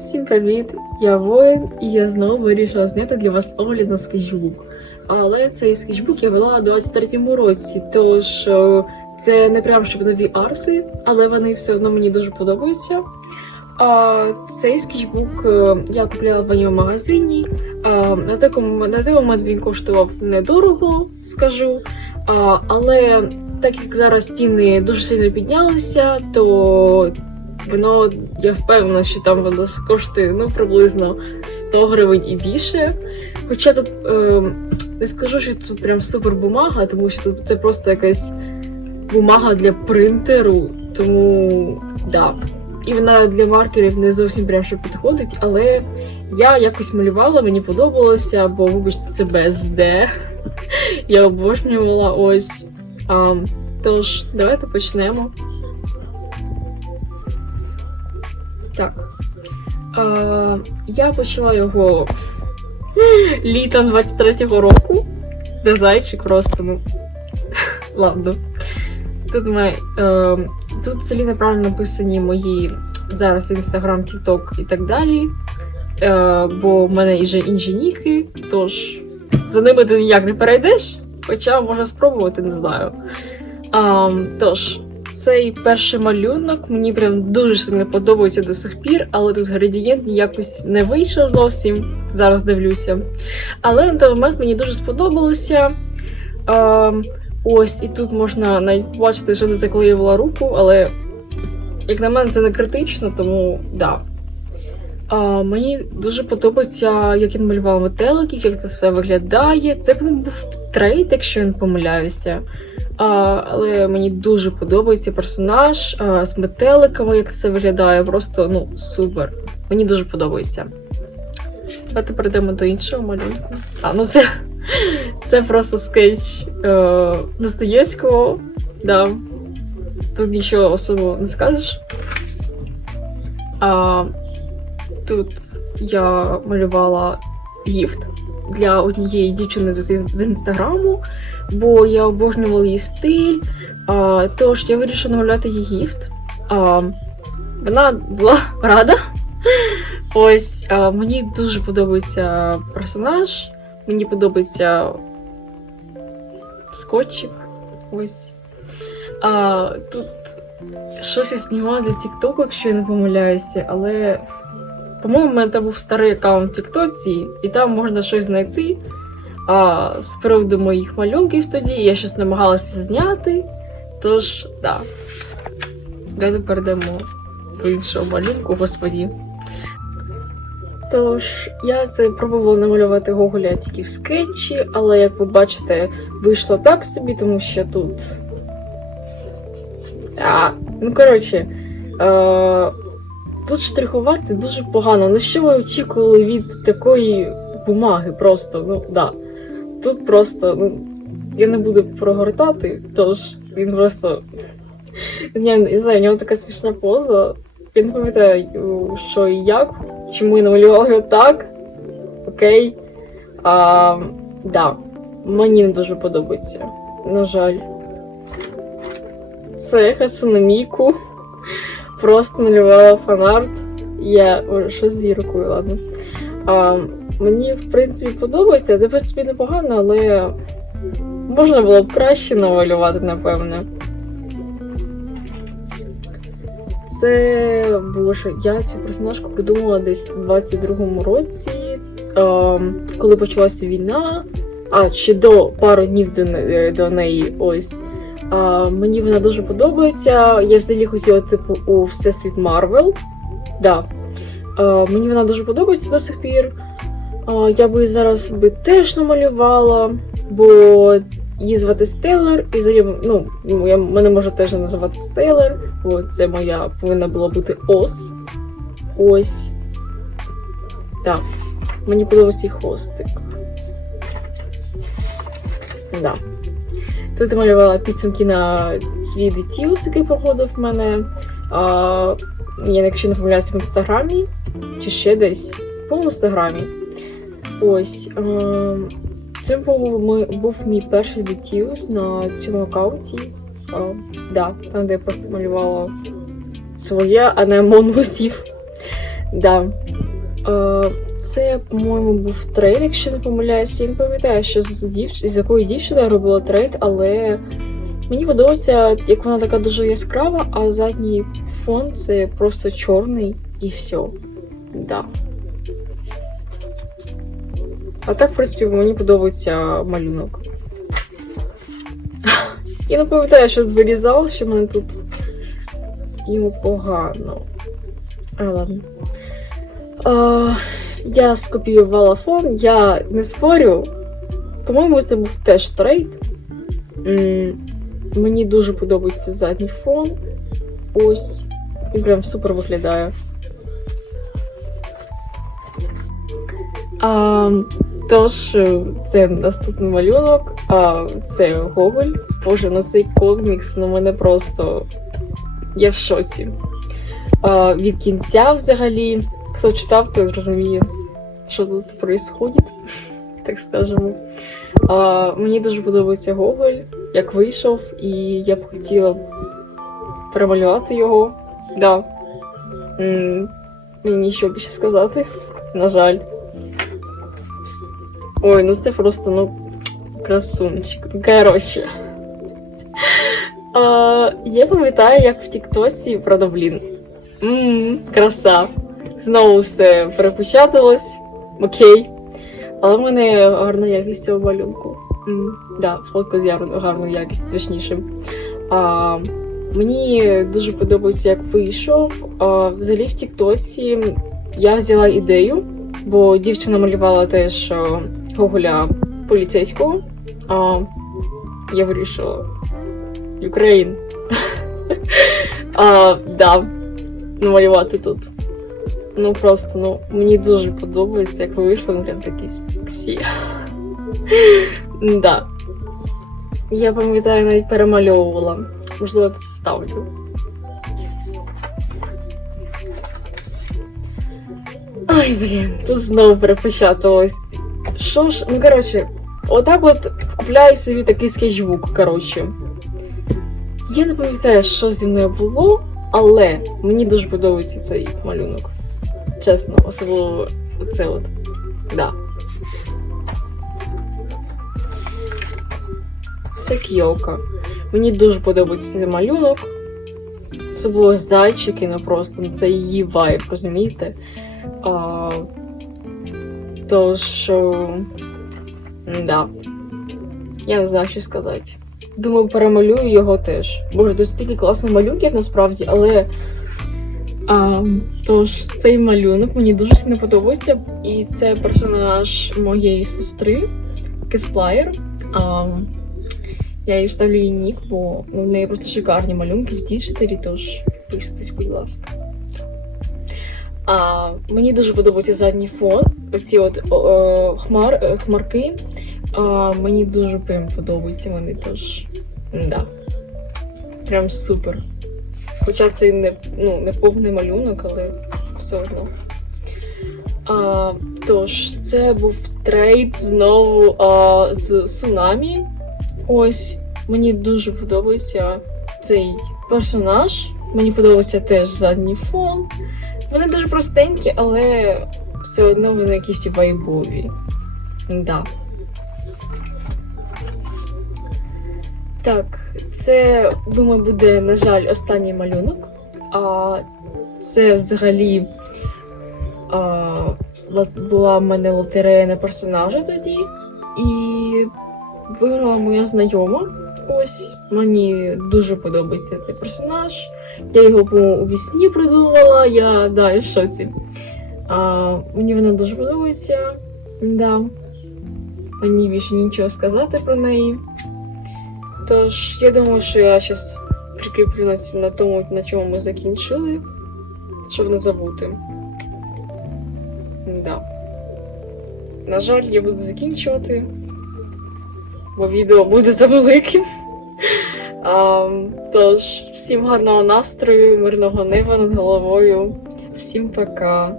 Всім привіт! Я воїн, і я знову вирішила зняти для вас огляд на скетчбук. Але цей скетчбук я вела у 23-му році, тож е, це не прям щоб нові арти, але вони все одно мені дуже подобаються. А цей скетчбук е, я купляла в моєму магазині. На, такому, на той момент він коштував недорого, скажу. А, але так як зараз ціни дуже сильно піднялися, то воно, я впевнена, що там воно коштує ну, приблизно 100 гривень і більше. Хоча тут е, не скажу, що тут прям супер бумага, тому що тут це просто якась бумага для принтеру, тому да. І вона для маркерів не зовсім прям що підходить, але я якось малювала, мені подобалося, бо, вибачте, це БСД. Я обожнювала ось. А, тож, давайте почнемо. Так. А, я почала його літом 23-го року. Де зайчик просто, ну. Ладно. Тут має. Е, тут взагалі неправильно написані мої зараз інстаграм, тікток і так далі. Е, бо в мене вже інші ніки, тож за ними ти ніяк не перейдеш. Хоча можна спробувати, не знаю. А, тож, цей перший малюнок мені прям дуже сильно подобається до сих пір, але тут градієнт якось не вийшов зовсім. Зараз дивлюся. Але на той момент мені дуже сподобалося. А, ось, і тут можна навіть побачити, що не заклеювала руку, але, як на мене, це не критично, тому да. А, мені дуже подобається, як він малював метеликів, як це все виглядає. Це був трейд, якщо я не помиляюся. Але мені дуже подобається персонаж з метеликами, як це виглядає. Просто ну супер. Мені дуже подобається. Давайте перейдемо до іншого малюнку. А, ну це, це просто скетч е, Достоєвського. Да. Тут нічого особо не скажеш. А, тут я малювала гіфт для однієї дівчини з інстаграму, бо я обожнювала її стиль. А, тож я вирішила намалювати її гіфт. Вона була рада. Ось мені дуже подобається персонаж, мені подобається скотчик. Ось. А, тут щось я знімала для Тіктоку, якщо я не помиляюся, але. По-моєму, у мене там був старий аккаунт в Тіктоці, і там можна щось знайти. А з приводу моїх малюнків тоді я щось намагалася зняти. Тож, так. Давайте перейдемо до іншого малюнку, господі. Тож, я це пробувала намалювати Гоголя тільки в скетчі, але як ви бачите, вийшло так собі, тому що тут. А, ну, коротше. Е- Тут штрихувати дуже погано. Ну що ви очікували від такої бумаги? Просто, ну да. Тут просто, ну, я не буду прогортати, тож він просто. Я не знаю, у нього така смішна поза. Я не пам'ятаю, що і як, чому я намалювала його так. Окей. А, да. Мені не дуже подобається. На жаль. Це Хасанаміку просто малювала фанарт. Я Ой, що з зіркою, ладно. А, Мені, в принципі, подобається. Це, в принципі, непогано, але можна було б краще намалювати, напевне. Це боже, я цю персонажку придумала десь у 22-му році, а, коли почалася війна, а ще до пару днів до, до неї ось. А, мені вона дуже подобається. Я взагалі хотіла, типу, у Всесвіт Марвел. Да. А, мені вона дуже подобається до сих пір. Я би зараз би теж намалювала, бо її звати Стеллар, і взагалі, ну, я, мене може теж називати Стеллар, бо це моя повинна була бути ос. Ось. Так. Мені подобається і хвостик. Да. Тут малювала підсумки на свій детілс, який проходив в мене. А, я, якщо не помиляюся, в інстаграмі, чи ще десь, по інстаграмі. Ось. Це був, мій перший детілс на цьому аккаунті. Да, там, де я просто малювала своє, а не монголосів. Да. Е, це, по-моєму, був трейд, якщо не помиляюся. Я не пам'ятаю, що з, дівч... з якою дівчиною робила трейд, але мені подобається, як вона така дуже яскрава, а задній фон це просто чорний і все. Да. А так, в принципі, мені подобається малюнок. Я не пам'ятаю, що вирізав, що мене тут йому погано. А, ладно. А, я скопіювала фон, я не спорю. По-моєму, це був теж трейд. Мені дуже подобається задній фон. Ось. Він прям супер виглядає. А, тож, е, це наступний малюнок. А, це Гоголь. Боже, ну цей комікс, ну мене просто. Я в шоці. А, від кінця взагалі. Хто читав, той зрозуміє, що тут відбувається, так скажемо. А, мені дуже подобається Гоголь, як вийшов, і я б хотіла перемалювати його. Да. Мені нічого більше сказати. На жаль. Ой, ну це просто, ну, красунчик. Коротше. Я пам'ятаю, як в Тіктосі, правда, блін. Краса. Знову все перепечаталось. Окей. Але в мене гарна якість цього малюнку. Да, фотка з гарною якістю, точніше. Мені дуже подобається, як вийшов. А, взагалі в Тіктоці я взяла ідею, бо дівчина малювала теж Гоголя поліцейського. А, я вирішила. Україн. а, да, намалювати тут. Ну просто, ну, мені дуже подобається, як вийшло, ну прям такий сексі. да. Я пам'ятаю, навіть перемальовувала. Можливо, тут ставлю. Ай, блін, тут знову перепечаталось. Що ж, ну коротше, отак от купляю собі такий скетчбук, коротше. Я не пам'ятаю, що зі мною було, але мені дуже подобається цей малюнок. Чесно, особливо це от. Да. Це кйока. Мені дуже подобається цей малюнок. Особливо зайчики, ну просто це її вайб, розумієте? А, тож. е, Да. Я не знаю, що сказати. Думаю, перемалюю його теж. Боже, тут стільки класних малюнків насправді, але. А, тож, цей малюнок мені дуже сильно подобається. І це персонаж моєї сестри Кесплаєр. А, я їй ставлю її нік, бо в неї просто шикарні малюнки в діджиталі, тож підписуйтесь, будь ласка. А, мені дуже подобається задній фон. Оці от о, хмар, е, хмарки. А, мені дуже прям подобаються вони, тож. Да. Прям супер. Хоча це не, ну, не повний малюнок, але все одно. А, тож, це був трейд знову а, з Сунамі. Ось, мені дуже подобається цей персонаж. Мені подобається теж задній фон. Вони дуже простенькі, але все одно вони якісь вайбові. Да. Так, це, думаю, буде, на жаль, останній малюнок. А це взагалі а, була в мене лотерея на персонажа тоді. І виграла моя знайома. Ось мені дуже подобається цей персонаж. Я його по-моєму, вісні придумала. Я да, я в шоці. А, мені вона дуже подобається. Да. Мені більше нічого сказати про неї. Тож, я думаю, що я зараз прикріплю на, тому, на чому ми закінчили, щоб не забути. Да. На жаль, я буду закінчувати, бо відео буде завеликим. Тож, всім гарного настрою, мирного неба над головою. Всім пока.